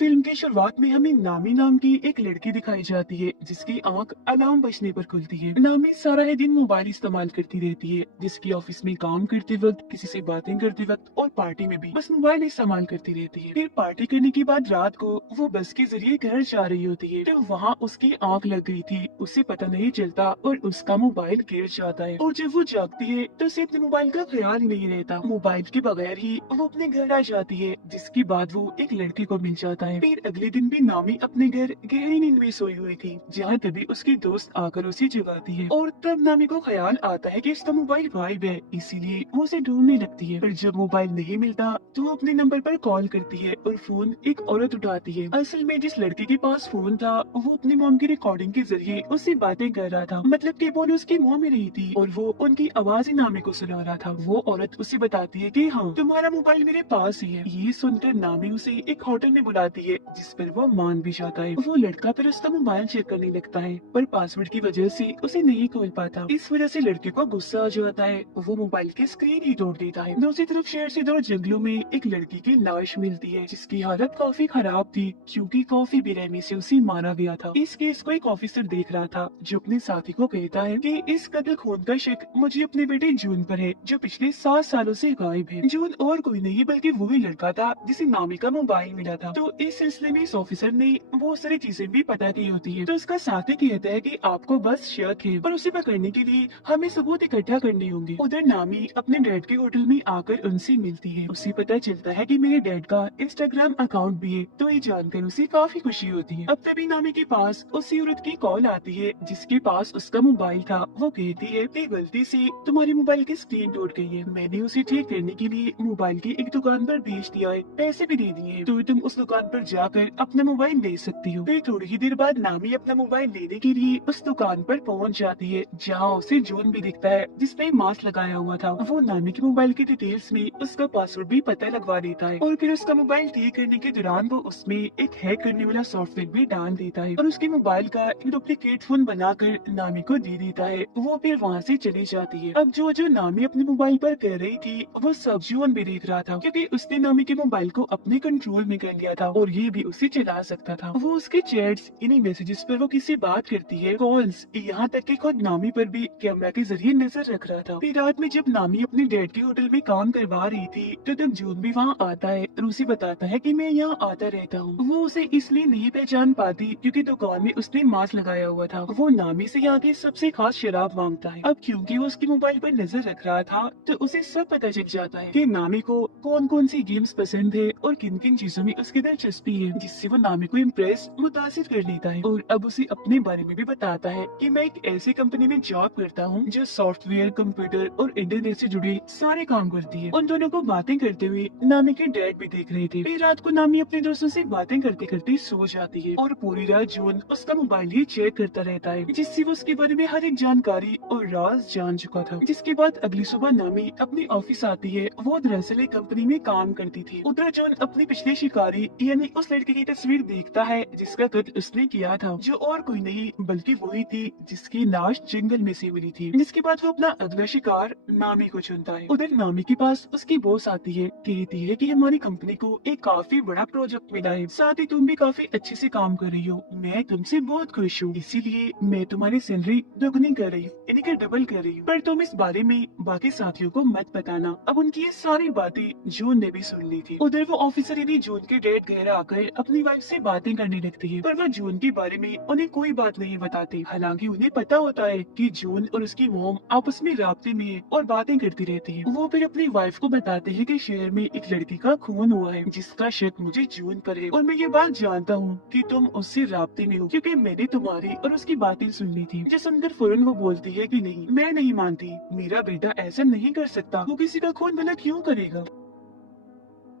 Film की शुरुआत में हमें नामी नाम की एक लड़की दिखाई जाती है जिसकी आंख अलार्म बजने पर खुलती है। नामी सारा ही दिन मोबाइल इस्तेमाल करती रहती है, जिसकी ऑफिस में काम करते वक्त, किसी से बातें करते वक्त और पार्टी में भी बस मोबाइल इस्तेमाल करती रहती है। फिर पार्टी करने के बाद रात को वो बस के जरिए घर जा रही होती है, तो वहाँ उसकी आंख लग गई थी, उसे पता नहीं चलता और उसका मोबाइल गिर जाता है। और जब वो जागती है तो उसे अपने मोबाइल का ख्याल ही नहीं रहता। मोबाइल के बगैर ही वो अपने घर आ जाती है, जिसके बाद वो एक लड़के को मिल जाता है। फिर अगले दिन भी नामी अपने घर गहरी नींद में सोई हुई थी, जहाँ तभी उसकी दोस्त आकर उसे जगाती है। और तब नामी को ख्याल आता है कि उसका मोबाइल गायब है, इसीलिए वो उसे ढूंढने लगती है। पर जब मोबाइल नहीं मिलता तो वो अपने नंबर पर कॉल करती है और फोन एक औरत उठाती है। असल में जिस लड़के के पास फोन था वो अपनी मॉम की रिकॉर्डिंग के जरिए उससे बातें कर रहा था, मतलब कि बोल उसकी मुंह में रही थी और वो उनकी आवाज ही नामी को सुना रहा था। वो औरत उसे बताती है कि हाँ, तुम्हारा मोबाइल मेरे पास ही है। ये सुनकर नामी उसे एक होटल में बुलाती है, जिस पर वो मान भी जाता है। वो लड़का फिर उसका मोबाइल चेक करने लगता है, पर पासवर्ड की वजह से उसे नहीं खोल पाता। इस वजह से लड़के को गुस्सा आ जाता है, वो मोबाइल की स्क्रीन ही तोड़ देता है। दूसरी तरफ शहर से दूर जंगलों में एक लड़की की लाश मिलती है, जिसकी हालत काफी खराब थी, क्योंकि काफी बेरहमी से उसे मारा गया था। इस केस को एक ऑफिसर देख रहा था, जो अपने साथी को कहता है कि इस कत्ल खून का शक मुझे अपने बेटे जून पर है, जो पिछले 7 सालों से गायब है। जून और कोई नहीं बल्कि वही लड़का था जिसे नामी का मोबाइल मिला था। तो इस सिलसिले में इस ऑफिसर ने बहुत सारी चीजें भी पता की होती है। तो उसका साथी कहता है कि आपको बस शक है, पर उसे पकड़ने के लिए हमें सबूत इकट्ठा करने होंगे। उधर नामी अपने डैड के होटल में आकर उनसे मिलती है। उसे पता चलता है कि मेरे डैड का इंस्टाग्राम अकाउंट भी है, तो ये जानकर उसे काफी खुशी होती है। अब तभी नामी के पास उसी औरत की कॉल आती है जिसके पास उसका मोबाइल था। वो कहती है कि गलती से तुम्हारे मोबाइल की स्क्रीन टूट गई है, मैंने उसे ठीक करने के लिए मोबाइल की एक दुकान पर भेज दिया है, पैसे भी दे दिए हैं, तो तुम उस दुकान पर जाकर अपना मोबाइल ले सकती हो। फिर थोड़ी ही देर बाद नामी अपना मोबाइल लेने के लिए उस दुकान पर पहुंच जाती है, जहां उसे जून भी दिखता है जिसपे मास्क लगाया हुआ था। वो नामी के मोबाइल की डिटेल्स में उसका पासवर्ड भी पता लगवा देता है और फिर उसका मोबाइल ठीक करने के दौरान वो उसमें एक हैक करने वाला सॉफ्टवेयर भी डाल देता है और उसके मोबाइल का एक डुप्लीकेट फोन बनाकर नामी को दे देता है। वो फिर वहाँ से चली जाती है। अब जो जो नामी अपने मोबाइल पर कर रही थी वो सब जून भी देख रहा था, क्योंकि उसने नामी के मोबाइल को अपने कंट्रोल में कर लिया था और ये भी उसे चला सकता था। वो उसके चैट्स, इन्हीं मैसेजेस पर वो किसी बात करती है, कॉल्स, यहाँ तक कि खुद नामी पर भी कैमरा के जरिए नजर रख रहा था। फिर रात में जब नामी अपने डैड के होटल में काम करवा रही थी तो तब जून भी वहाँ आता है और उसे बताता है कि मैं यहाँ आता रहता हूँ। वो उसे इसलिए नहीं पहचान पाती क्योंकि दुकान में उसने मास्क लगाया हुआ था। वो नामी से यहाँ की सबसे खास शराब मांगता है। अब क्योंकि वो उसके मोबाइल पर नजर रख रहा था तो उसे सब पता चल जाता है कि नामी को कौन कौन सी गेम्स पसंद है और किन किन चीजों में उसकी दिलचस्पी है, जिससे वो नामी को इम्प्रेस, मुतासिर कर लेता है। और अब उसे अपने बारे में भी बताता है कि मैं एक ऐसी कंपनी में जॉब करता हूँ जो सॉफ्टवेयर, कंप्यूटर और इंटरनेट से जुड़े सारे काम करती है। उन दोनों को बातें करते हुए नामी के डैड भी देख रहे थे। फिर रात को नामी अपने दोस्तों से बातें करते करते सो जाती है और पूरी रात जून उसका मोबाइल ही चेक करता रहता है, जिससे वो उसके बारे में हर एक जानकारी और राज जान चुका था। जिसके बाद अगली सुबह नामी अपने ऑफिस आती है। वो दरअसल एक कंपनी में काम करती थी। उधर जॉन अपनी पिछले शिकारी यानी उस लड़के की तस्वीर देखता है जिसका कत्ल उसने किया था, जो और कोई नहीं बल्कि वही थी जिसकी लाश जंगल में से मिली थी। जिसके बाद वो अपना अगला शिकार नामी को चुनता है। उधर नामी के पास उसकी बॉस आती है, कहती है कि हमारी कंपनी को एक काफी बड़ा प्रोजेक्ट मिला है, साथ ही तुम भी काफी अच्छे से काम कर रही हो, मैं तुमसे बहुत खुश हूँ, इसीलिए मैं तुम्हारी सैलरी दोगुनी कर रही हूँ, यानी कि डबल कर रही हूँ, पर तुम इस बारे में बाकी साथियों को मत बताना। अब उनकी ये सारी बातें जून ने भी सुन ली थी। उधर वो ऑफिसर यानी जून के डैड घर आकर अपनी वाइफ से बातें करने लगती है, पर वो जून के बारे में उन्हें कोई बात नहीं बताते। हालांकि उन्हें पता होता है कि जून और उसकी मॉम आपस में राब्ते में है और बातें करती रहती है। वो फिर अपनी वाइफ को बताते हैं कि शहर में एक लड़की का खून हुआ है जिसका शक मुझे जून पर है, और मैं ये बात जानता हूँ कि तुम उससे राब्ते में हो, क्योंकि मैंने तुम्हारी और उसकी बातें सुन ली थी। जो सुनकर फौरन वो बोलती है कि नहीं, मैं नहीं मानती, मेरा बेटा ऐसा नहीं कर सकता, वो किसी का खून भला क्यों करेगा।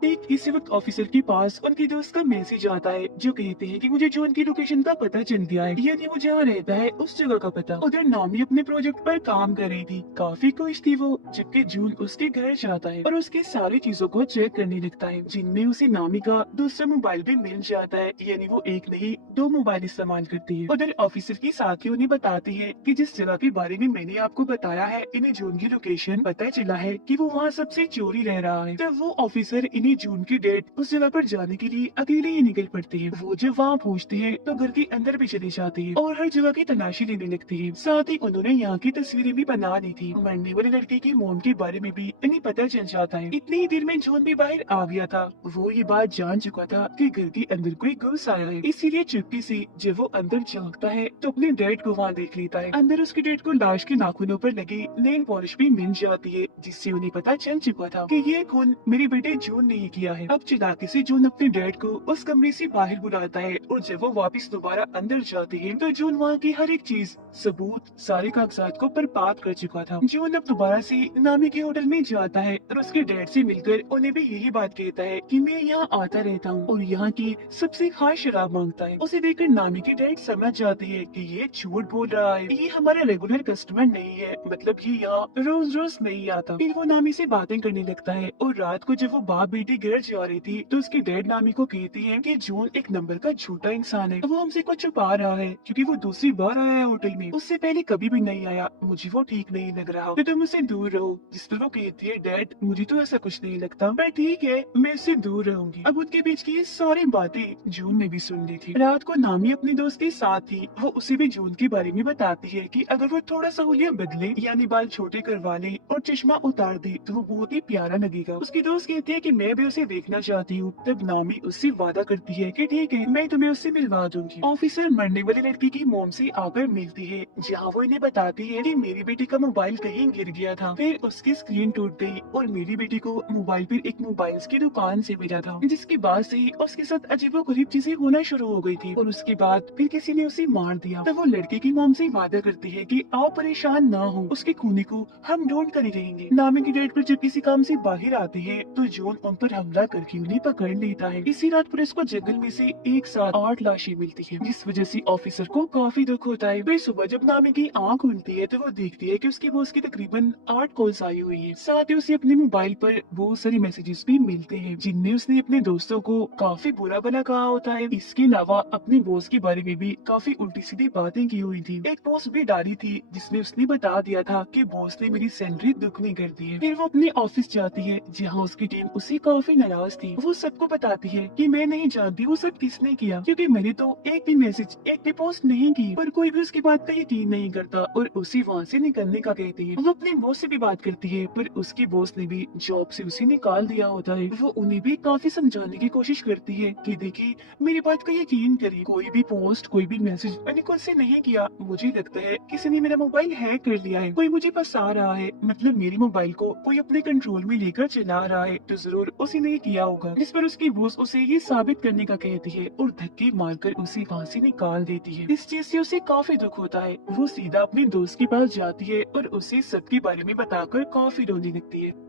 एक इसी वक्त ऑफिसर के पास उनके दोस्त का मैसेज आता है, जो कहते हैं कि मुझे जॉन की लोकेशन का पता चल गया है, यानी वो जहाँ रहता है उस जगह का पता। उधर नामी अपने प्रोजेक्ट पर काम कर रही थी, काफी खुश थी वो, जबकि जून उसके घर जाता है और उसकी सारी चीजों को चेक करने लगता है, जिनमें उसे नामी का दूसरा मोबाइल भी मिल जाता है, यानी वो एक नहीं दो मोबाइल इस्तेमाल करती है। उधर ऑफिसर की साथी उन्हें बताती है कि जिस जगह के बारे में मैंने आपको बताया है, इन्हें जून की लोकेशन पता चला है कि वो वहाँ सबसे चोरी रह रहा है। तब वो ऑफिसर इन्हें नामी जून की डेट उस जगह पर जाने के लिए अकेले ही निकल पड़ते हैं। वो जब वहाँ पहुँचते हैं तो घर के अंदर भी चले जाते हैं और हर जगह की तलाशी लेने लगते हैं। साथ ही उन्होंने यहाँ की तस्वीरें भी बना ली थी। मरने वाले लड़के की मोम के बारे में भी इन्हें पता चल जाता है। इतनी ही देर में जून भी बाहर आ गया था। वो ये बात जान चुका था कि घर के अंदर कोई घुस आया है, इसीलिए चुपके से जब वो अंदर झांकता है तो अपने डैड को वहाँ देख लेता है। अंदर उसके डैड को लाश के नाखूनों पर लगी नेल पॉलिश भी मिल जाती है, जिससे उन्हें पता चल चुका था कि ये खून मेरे बेटे जून ने ही किया है। अब चालाकी से जून अपने डैड को उस कमरे से बाहर बुलाता है और जब वो वापस दोबारा अंदर जाते हैं तो जून वहाँ की हर एक चीज, सबूत, सारे कागजात को बर्बाद कर चुका था। जून अब दोबारा से नामी के होटल में जाता है और उसके डैड से मिलकर उन्हें भी यही बात कहता है कि मैं यहाँ आता रहता हूँ और यहाँ की सबसे खास शराब मांगता है। उसे देखकर नामी के डैड समझ जाते हैं कि ये झूठ बोल रहा है, ये हमारा रेगुलर कस्टमर नहीं है, मतलब ये यहाँ रोज रोज नहीं आता। फिर वो नामी से बातें करने लगता है और रात को जब वो बाप बेटी घर जा रही थी तो उसके डैड नामी को कहती है कि जून एक नंबर का झूठा इंसान है, वो हमसे कुछ छुपा रहा है क्योंकि वो दूसरी बार आया है होटल में, उससे पहले कभी भी नहीं आया, मुझे वो ठीक नहीं लग रहा, तो तुम उससे दूर रहो। जिस पर वो कहती है डैड मुझे तो ऐसा कुछ नहीं लगता, पर ठीक है मैं उससे दूर रहूंगी। अब उनके बीच की ये सारी बातें जून ने भी सुन ली थी। रात को नामी अपने दोस्त के साथ थी, वो उसे भी जून के बारे में बताती है कि अगर वो थोड़ा सा हुलिया बदले यानी बाल छोटे करवा ले और चश्मा उतार दे तो वो बहुत ही प्यारा लगेगा। उसकी दोस्त कहती है कि मैं भी उसे देखना चाहती हूँ। तब नामी उससे वादा करती है कि ठीक है मैं तुम्हें उससे मिलवा दूंगी। ऑफिसर मरने वाली लड़की की मोम से आकर मिलती है, जहाँ वो इन्हें बताती है कि मेरी बेटी का मोबाइल कहीं गिर गया था, फिर उसकी स्क्रीन टूट गई और मेरी बेटी को मोबाइल पर एक मोबाइल की दुकान से मिला था, जिसके बाद से ही उसके साथ अजीबोगरीब चीजें होना शुरू हो गई थी और उसके बाद फिर किसी ने उसे मार दिया। तब वो लड़के की मोम से वादा करती है कि आप परेशान ना हो, उसके खूनी को हम ढूंढ कर ही रहेंगे। नामी की डेट पर जब किसी काम से बाहर आती है तो जॉन उन पर हमला करके उन्हें पकड़ लेता है। इसी रात पुलिस को जंगल में से एक साथ 8 लाशें मिलती है, जिस वजह से ऑफिसर को काफी दुख होता है। फिर सुबह जब नामी की आंख खुलती है तो वो देखती है कि उसके बॉस की तकरीबन 8 कॉल्स आई हुई है। साथ ही उसे अपने मोबाइल पर बहुत सारे मैसेजेस भी मिलते हैं, जिनमें उसने अपने दोस्तों को काफी बुरा भला कहा होता है। इसके अलावा अपने बॉस के बारे में भी काफी उल्टी सीधी बातें की हुई थी। एक पोस्ट भी डाली थी जिसमें उसने बता दिया था कि बॉस ने मेरी सैलरी दुगनी कर दी है। फिर वो अपने ऑफिस जाती है जहाँ उसकी टीम उसे काफी नाराज थी। वो सबको बताती है कि मैं नहीं जानती वो सब किसने किया, क्योंकि मैंने तो एक भी मैसेज, एक भी पोस्ट नहीं की, पर कोई भी उसकी बात का यकीन नहीं करता और उसे वहाँ से निकलने का कहती है। वो अपने बॉस से भी बात करती है, पर उसके बॉस ने भी जॉब से उसे निकाल दिया होता है। वो उन्हें भी काफी समझाने की कोशिश करती है कि देखिए मेरी बात का यकीन करिए, कोई भी पोस्ट, कोई भी मैसेज मैंने खुद से नहीं किया, मुझे लगता है किसी ने मेरा मोबाइल हैक कर लिया है, कोई मुझे फंसा रहा है, मतलब मेरे मोबाइल को कोई अपने कंट्रोल में लेकर चला रहा है, तो जरूर उसी ने किया होगा। इस पर उसकी बॉस उसे ये साबित करने का कहती है और धक्के मारकर उसे वहाँ से निकाल देती है। इस चीज से उसे काफी दुख होता है। वो सीधा अपने दोस्त के पास जाती है और उसे सबके बारे में बताकर काफी रोने लगती है।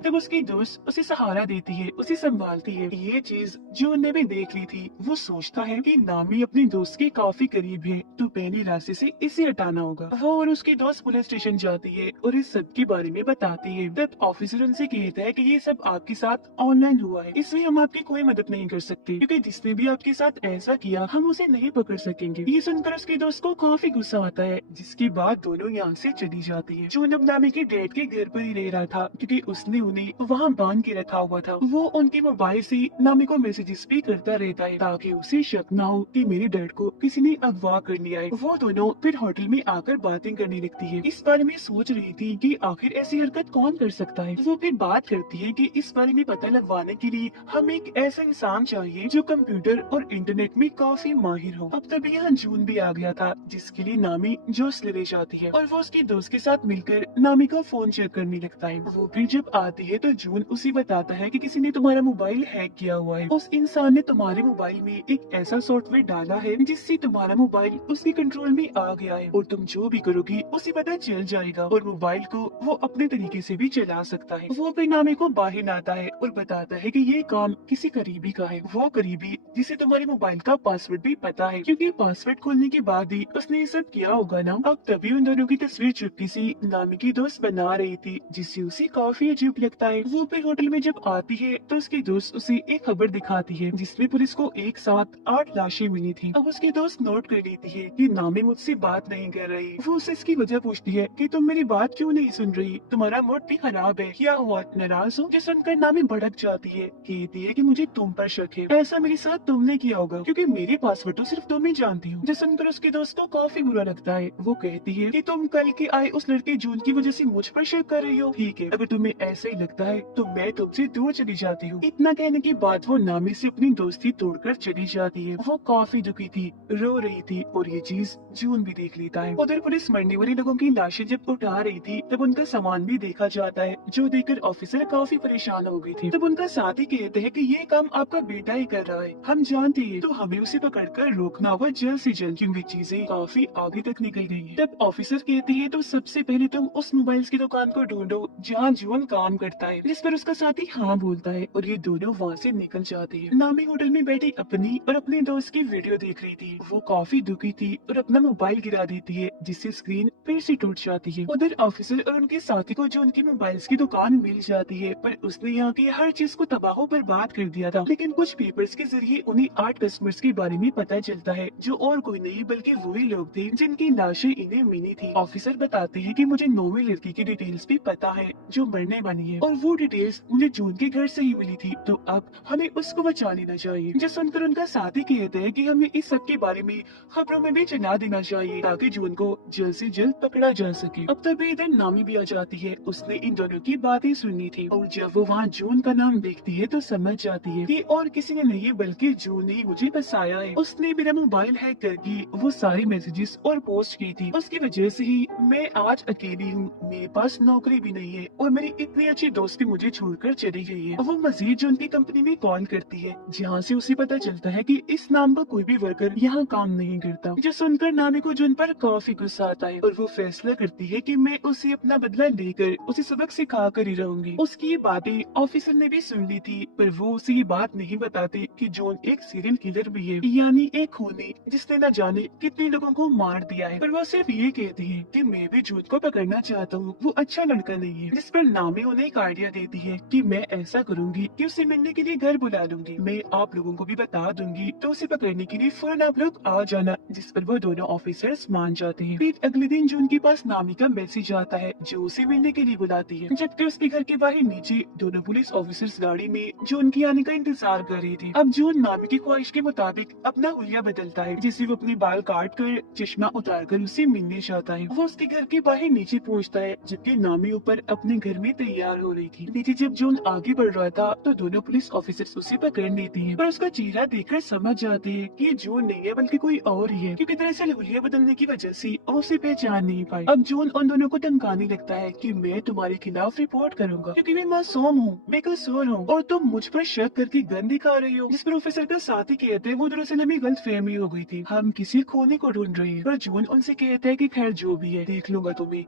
तब उसकी दोस्त उसे सहारा देती है, उसे संभालती है। ये चीज जो उन्हें भी देख ली थी, वो सोचता है कि नामी अपने दोस्त के काफी करीब है, तो पहले रास्ते से इसे हटाना होगा। वो और उसकी दोस्त पुलिस स्टेशन जाती है और इस सब के बारे में बताती है। तब ऑफिसर उनसे कहता है कि ये सब आपके साथ ऑनलाइन हुआ है, इसमें हम आपकी कोई मदद नहीं कर सकते, क्योंकि जिसने भी आपके साथ ऐसा किया हम उसे नहीं पकड़ सकेंगे। ये सुनकर उसके दोस्त को काफी गुस्सा आता है, जिसके बाद दोनों यहाँ से चली जाती है। जो नामी के डैड के घर पर ही रह रहा था, क्योंकि उसने उन्हें वहाँ बांध के रखा हुआ था। वो उनके मोबाइल से नामी को मैसेजेस भी करता रहता है ताकि उसे शक न हो कि मेरे डैड को किसी ने अगवा कर लिया है। वो दोनों फिर होटल में आकर बातें करने लगती है। इस बारे में सोच रही थी कि आखिर ऐसी हरकत कौन कर सकता है। वो फिर बात करती है कि इस बारे में पता लगवाने के लिए हमें एक ऐसा इंसान चाहिए जो कंप्यूटर और इंटरनेट में काफी माहिर हो। अब तभी यहाँ जून भी आ गया था, जिसके लिए नामी जोश ले जाती है और वो उसके दोस्त के साथ मिलकर नामी का फोन चेक करने लगता है। वो फिर जब आती है तो जून उसे बताता है कि किसी ने तुम्हारा मोबाइल हैक किया हुआ है। उस इंसान ने तुम्हारे मोबाइल में एक ऐसा सॉफ्टवेयर डाला है जिससे तुम्हारा मोबाइल उसके कंट्रोल में आ गया है और तुम जो भी करोगी उसे पता चल जाएगा और मोबाइल को वो अपने तरीके से भी चला सकता है। वो फिर नामी को बाहर लाता है और बताता है कि ये काम किसी करीबी का है, वो करीबी जिसे तुम्हारे मोबाइल का पासवर्ड भी पता है, क्योंकि पासवर्ड खोलने के बाद ही उसने ये सब किया होगा ना। अब तभी उन दोनों की तस्वीर चुपके से नामी की दोस्त बना रही थी, जिससे उसे काफी अजीब लगता है। वो फिर होटल में जब आती है तो उसकी दोस्त उसे एक खबर दिखाती है जिसमें पुलिस को एक साथ 8 लाशें मिली थी। अब उसकी दोस्त नोट कर लेती है कि नामी मुझसे बात नहीं कर रही। वो उससे इसकी वजह पूछती है कि तुम मेरी बात क्यों नहीं सुन रही, तुम्हारा मूड भी खराब है, क्या हुआ, नाराज हो? जो सुनकर नामी भड़क जाती है, कहती है कि मुझे तुम पर शक है, ऐसा मेरे साथ तुमने किया होगा क्योंकि मेरे पासवर्ड तो सिर्फ तुम ही जानती हो। जो सुनकर उसकी दोस्त को काफी बुरा लगता है। वो कहती है कि तुम कल के आए उस लड़के जून की वजह से मुझ पर शक कर रही हो। ठीक है, अगर तुम्हें ऐसा ही लगता है तो मैं तुमसे दूर चली जाती हूँ। इतना कहने के बाद वो नामी से अपनी दोस्ती तोड़कर चली जाती है। वो काफी दुखी थी, रो रही थी और ये चीज जून भी देख लेता है। उधर पुलिस मरने वाले लोगों की लाशें जब उठा रही थी तब उनका सामान भी देखा जाता है, जो देखकर ऑफिसर काफी परेशान हो गई थी। तब उनका साथी कहते हैं कि ये काम आपका बेटा ही कर रहा है, हम जानते हैं, तो हमें उसे पकड़कर रोकना होगा जल्द से जल्द क्योंकि चीजें काफी आगे तक निकल गई हैं। तब ऑफिसर कहते हैं तो सबसे पहले तुम उस मोबाइल्स की दुकान को ढूंढो जहाँ जून काम करता है, जिस पर उसका साथी हाँ बोलता है और ये दोनों वहाँ से निकल जाते हैं। नामी होटल में बैठी अपनी और अपने दोस्त की वीडियो देख रही थी। वो काफी दुखी थी और अपना मोबाइल गिरा देती है जिससे स्क्रीन फिर से टूट जाती है। उधर ऑफिसर और उनके साथी को जो उनकी मोबाइल्स की दुकान मिल जाती है, पर उसने यहाँ की हर चीज को तबाह बर्बाद कर दिया था। लेकिन कुछ पेपर्स के जरिए उन्हें 8 कस्टमर्स के बारे में पता चलता है जो और कोई नहीं बल्कि वही लोग थे जिनकी लाशें इन्हें मिली थी। ऑफिसर बताते हैं कि मुझे 9वीं लड़की की डिटेल्स भी पता है जो मरने वाली है और वो डिटेल्स मुझे जून के घर से ही मिली थी, तो अब हमें उसको बचा लेना चाहिए। जो सुनकर उनका साथी कहते हैं कि हमें इस सब के बारे में खबरों में भी चला देना चाहिए ताकि जून को जल्द से जल्द पकड़ा जा सके। अब तभी इधर नामी भी आ जाती है। उसने इन दोनों की बातें सुनी थी और जब वो वहाँ जून का नाम देखती है तो समझ जाती है कि और किसी ने नहीं बल्कि जून ने ही मुझे बसाया है। उसने मेरा मोबाइल हैक करके वो सारी मैसेजेस और पोस्ट की थी, उसकी वजह से ही मैं आज अकेली हूँ, मेरे पास नौकरी भी नहीं है और मेरी इतनी अच्छी दोस्त भी मुझे छोड़कर चली गई है। वो मजीद जून की कंपनी में कॉल करती है जहाँ से उसे पता चलता है कि इस नाम का कोई भी वर्कर यहाँ काम नहीं करता। जो सुनकर नामी को जून पर काफी गुस्सा आता है और वो फैसला करती है कि मैं उसे अपना बदला लेकर उसे सबक सिखा कर ही रहूंगी। उसकी ये बातें ऑफिसर ने भी सुन ली थी, पर वो उसे ये बात नहीं बताते कि जॉन एक सीरियल किलर भी है, यानी एक खूनी जिसने न जाने कितने लोगों को मार दिया है। पर वो सिर्फ ये कहती है कि मैं भी जून को पकड़ना चाहता हूँ, वो अच्छा लड़का नहीं है। जिस पर नामी उन्हें एक आइडिया देती है कि मैं ऐसा करूंगी कि उसे मिलने के लिए घर बुला लूंगी, मैं आप लोगों को भी बता दूंगी तो उसे पकड़ने के लिए फौरन आप लोग आ जाना। जिस पर वो दोनों ऑफिसर्स मान जाते हैं। फिर अगले दिन जून के पास नामी का मैसेज आता है जो उसे मिलने के लिए बुलाती है, जबकि उसके घर के बाहर नीचे दोनों पुलिस ऑफिसर्स गाड़ी में जून के आने का इंतजार कर रही थी। अब जून नामी की ख्वाहिश के मुताबिक अपना हुलिया बदलता है, जिससे वो अपने बाल काट कर चश्मा उतार कर उसे मिलने चाहता है। वो उसके घर के बाहर नीचे पहुँचता है जबकि नामी ऊपर अपने घर में तैयार हो रही थी। नीचे जब जून आगे बढ़ रहा था तो दोनों पुलिस ऑफिसर्स उसे पकड़ लेती हैं, पर उसका चेहरा देखकर समझ जाते हैं कि ये जून नहीं है बल्कि कोई और ही है, क्योंकि दरअसल हुलिया बदलने की वजह से उसे पहचान नहीं पाई। अब जून उन दोनों को धमकाने लगता है कि मैं तुम्हारे खिलाफ रिपोर्ट करूंगा क्योंकि मैं मासूम हूँ, मैं कसूर हूँ और तुम मुझ पर शक करके गन दिखा रही हो। जिस पर ऑफिसर का साथी कहते हैं वो दरअसल हमें गलतफहमी हो गई थी, हम किसी खूनी को ढूंढ रहे हैं। पर जून उनसे कहता है कि खैर जो भी है देख लूंगा तुम्हें।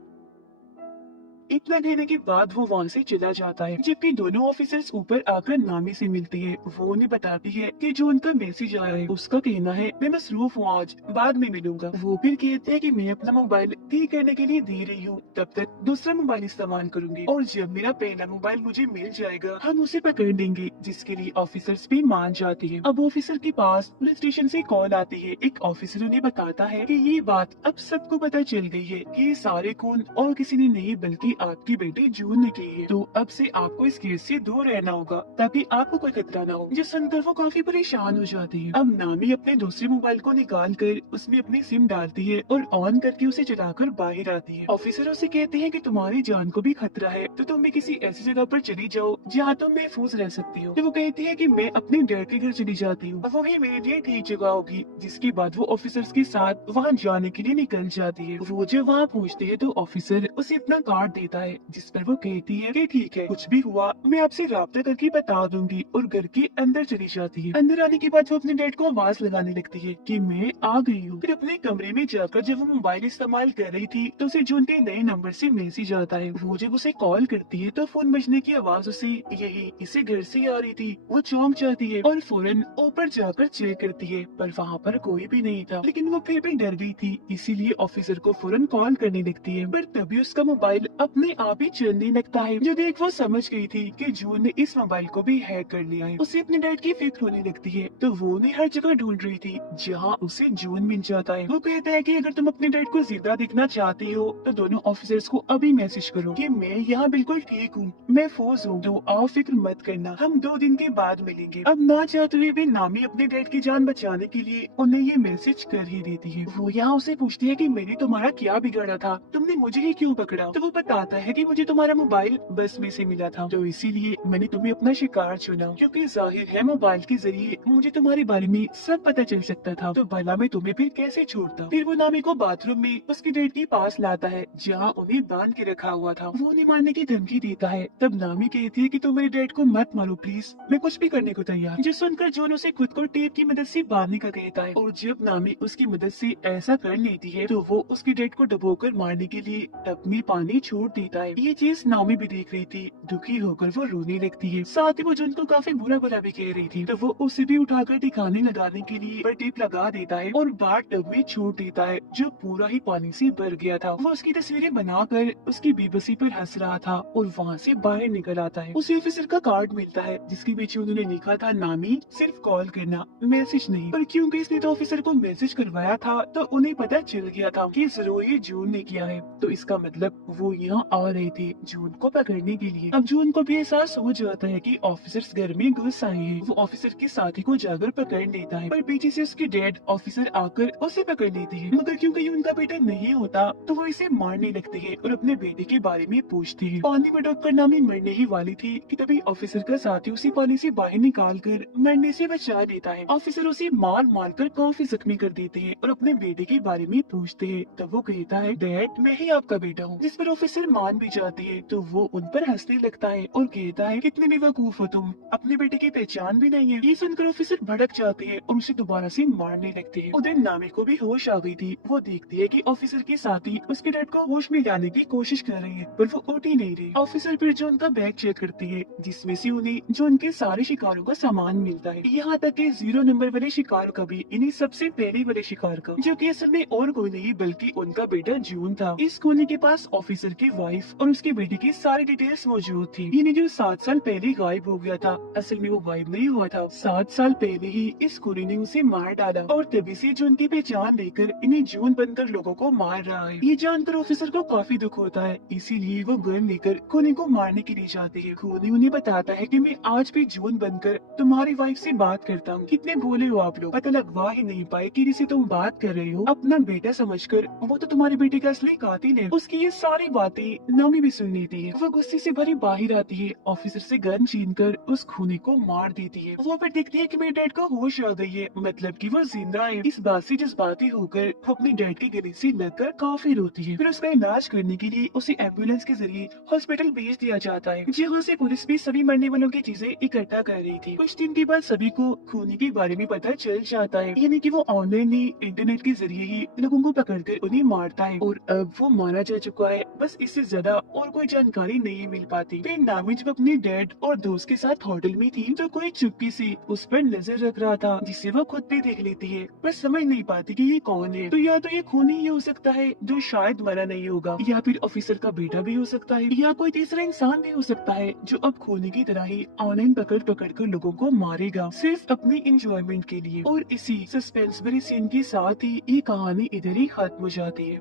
इतना कहने के बाद वो वहाँ से चला जाता है, जबकि दोनों ऑफिसर्स ऊपर आकर नामी से मिलती है। वो उन्हें बताती है कि जो उनका मैसेज आया है उसका कहना है मैं मसरूफ हूँ, आज बाद में मिलूंगा। वो फिर कहते हैं कि मैं अपना मोबाइल ठीक करने के लिए दे रही हूँ, तब तक दूसरा मोबाइल इस्तेमाल करूंगी और जब मेरा पहला मोबाइल मुझे मिल जाएगा हम उसे पकड़ लेंगे, जिसके लिए ऑफिसर्स भी मान जाते हैं। अब ऑफिसर के पास पुलिस स्टेशन से कॉल आती है। एक ऑफिसर उन्हें बताता है कि ये बात अब सबको पता चल गई है कि ये सारे खून और किसी ने नहीं बल्कि आपकी बेटी जून ने की है, तो अब से आपको इस केस से दूर रहना होगा ताकि आपको कोई खतरा न हो। जिस सुनकर वो काफी परेशान हो जाती है। अब नामी अपने दूसरे मोबाइल को निकाल कर उसमें अपनी सिम डालती है और ऑन करके उसे चलाकर बाहर आती है। ऑफिसर उसे कहते हैं कि तुम्हारी जान को भी खतरा है तो तुम भी किसी ऐसी जगह पर चली जाओ जहाँ तुम महफूज रह सकती हो। तो वो कहती है कि मैं अपने डैड के घर चली जाती हूँ, वही मेरे लिए ठीक जगह होगी। जिसके बाद वो ऑफिसर्स के साथ वहाँ जाने के लिए निकल जाती है। वो जब वहाँ पहुँचते हैं तो ऑफिसर उसे अपना कार्ड देता है, जिस पर वो कहती है कि ठीक है कुछ भी हुआ मैं आपसे राब्ता करके बता दूंगी, और घर के अंदर चली जाती है। अंदर आने के बाद वो अपने डैड को आवाज लगाने लगती है कि मैं आ गई हूँ। फिर अपने कमरे में जाकर जब वो मोबाइल इस्तेमाल कर रही थी तो उसे जून के नए नंबर से मैसेज आता है। वो जब उसे कॉल करती है तो फोन बजने की आवाज उसे यही इसे घर से आ रही थी। वो चौंक जाती है और फौरन ऊपर जाकर चेक करती है, पर वहाँ पर कोई भी नहीं था। लेकिन वो फिर भी डर गई थी, इसीलिए ऑफिसर को फौरन कॉल करने लगती है, पर तभी उसका मोबाइल अपने आप ही चलने लगता है। जो देख वो समझ गई थी कि जून ने इस मोबाइल को भी हैक कर लिया है। उसे अपने डैड की फिक्र होने लगती है, तो वो उन्हें हर जगह ढूंढ रही थी जहाँ उसे जून मिल जाता है। वो कहता है कि अगर तुम अपने डैड को जिंदा देखना चाहती हो तो दोनों ऑफिसर्स को अभी मैसेज करो कि मैं यहाँ बिल्कुल ठीक हूँ, महफूज हूँ, तो आओ फिक्र मत करना, हम 2 दिन के बाद मिलेंगे। अब ना चाहते हुए भी नामी अपने डैड की जान बचाने के लिए उन्हें ये मैसेज कर ही देती है। वो यहाँ उसे पूछती है कि मैंने तुम्हारा क्या बिगाड़ा था, तुमने मुझे ही क्यों पकड़ा? तो वो बताता है कि मुझे तुम्हारा मोबाइल बस में से मिला था, तो इसीलिए मैंने तुम्हें अपना शिकार चुना, क्योंकि जाहिर है मोबाइल के जरिए मुझे तुम्हारे बारे में सब पता चल सकता था, तो भला मैं तुम्हें फिर कैसे छोड़ता। फिर वो नामी को बाथरूम में उसके डैड के पास लाता है जहाँ उन्हें बांध के रखा हुआ था। वो उन्हें मारने की धमकी देता है। तब नामी कहती है कि तुम मेरे डैड को मत मारो प्लीज, मैं कुछ भी करने को तैयार। जो सुनकर जॉन उसे खुद को टेप की मदद से बांधने का कहता है, और जब नामी उसकी मदद से ऐसा कर लेती है तो वो उसके डैड को डुबोकर मारने के लिए टब में पानी छोड़ देता है। ये चीज नामी भी देख रही थी। दुखी होकर वो रोने लगती है। साथ ही वो जॉन को काफी बुरा भला भी कह रही थी, तो वो उसे भी उठाकर ठिकाने लगाने के लिए टेप लगा देता है और बाथ टब में छोड़ देता है, जो पूरा ही पानी से भर गया था। वो उसकी तस्वीरें बनाकर उसकी बेबसी पर हंस रहा था और वहाँ से बाहर निकल आता है। उसे ऑफिसर का कार्ड मिलता है जिसके पीछे उन्होंने लिखा था नामी सिर्फ कॉल करना, मैसेज नहीं। पर क्योंकि इसने तो ऑफिसर को मैसेज करवाया था तो उन्हें पता चल गया था कि जरूर ये जून ने किया है, तो इसका मतलब वो यहाँ आ रहे थे जून को पकड़ने के लिए। अब जून को भी एहसास हो जाता है कि ऑफिसर्स घर में घुस आए हैं। वो ऑफिसर के साथी को जाकर पकड़ लेता है, पर पीछे से उसके डैड ऑफिसर आकर उसे पकड़ लेते हैं। मगर क्योंकि ये उनका बेटा नहीं होता तो वो इसे मारने लगते हैं और अपने बेटे के बारे में पूछते हैं। पानी में डूबकर नामी मरने ही वाली थी कि तभी ऑफिसर का साथी उसे पानी से बाहर निकाल कर मरने से बचा देता है। ऑफिसर उसे मार मार कर काफी जख्मी कर देते हैं और अपने बेटे के बारे में पूछते हैं। तब वो कहता है डैड मैं ही आपका बेटा हूँ, जिस पर ऑफिसर मान भी जाती है। तो वो उन पर हंसने लगता है और कहता है कितने बेवकूफ हो तुम, अपने बेटे की पहचान भी नहीं है। ये सुनकर ऑफिसर भड़क जाते हैं और उसे दोबारा से मारने लगते हैं। उधर नामी को भी होश आ गई थी। वो देखती है कि ऑफिसर के साथी उसके डैड को होश में लाने की कोशिश कर रही है, पर वो उठ ही नहीं रही। ऑफिसर फिर जॉन का बैग चेक करती है जिसमें से उन्हें जॉन के सारे शिकारों का सामान मिलता है, यहाँ तक कि 0 नंबर वाले शिकार का भी, इन्हीं सबसे पहले वाले शिकार का, जो कि असल में और कोई नहीं बल्कि उनका बेटा जून था। इस कोने के पास ऑफिसर की वाइफ और उसके बेटे की सारी डिटेल्स मौजूद थी। यानी जो 7 साल पहले गायब हो गया था, असल में वो गायब नहीं हुआ था, 7 साल पहले ही इस कोने ने उसे मार डाला और तभी से जून की पहचान लेकर इन्हें जून बनकर लोगों को मार रहा है। ये जानकर ऑफिसर को काफी दुख होता है, इसीलिए वो गन लेकर खूनी को मारने के लिए जाते हैं। खूनी उन्हें बताता है कि मैं आज भी जून बनकर तुम्हारी वाइफ से बात करता हूँ। कितने भोले हो आप लोग, पता लगवा ही नहीं पाए कि जिसे तुम बात कर रहे हो अपना बेटा समझकर, वो तो तुम्हारे बेटे का असली कातिल है। उसकी ये सारी बातें नामी भी सुन लेती है। वो गुस्से से भरी बाहर आती है, ऑफिसर से गन छीनकर उस खूनी को मार देती है। वो फिर देखती है कि मेरे डैड को होश आ गई है, मतलब कि वो जिंदा है। इस बात से जज्बाती होकर वो अपने डैड के गले से लगकर काफी रोती है। फिर उसका इलाज करने के लिए उसे एम्बुलेंस के जरिए हॉस्पिटल भेज दिया जाता है, जहाँ से पुलिस भी सभी मरने वालों की चीजें इकट्ठा कर रही थी। कुछ दिन के बाद सभी को खूनी के बारे में पता चल जाता है, यानी कि वो ऑनलाइन ही इंटरनेट के जरिए ही लोगों को पकड़कर उन्हें मारता है, और अब वो मारा जा चुका है। बस इससे ज्यादा और कोई जानकारी नहीं मिल पाती। फिर नामी जब अपने डैड और दोस्त के साथ होटल में थी तो कोई चुप्पी से उस पर नजर रख रहा था, जिसे वो खुद भी देख लेती है, पर समझ नहीं पाती कि ये कौन है। तो या तो ये खूनी ही हो सकता है जो शायद मरा नहीं होगा, या फिर ऑफिसर का बेटा भी हो सकता है, या कोई तीसरा इंसान भी हो सकता है जो अब खूनी की तरह ही ऑनलाइन पकड़ पकड़ कर लोगों को मारेगा सिर्फ अपनी इंजॉयमेंट के लिए। और इसी सस्पेंस भरे सीन के साथ ही ये कहानी इधर ही खत्म हो जाती है।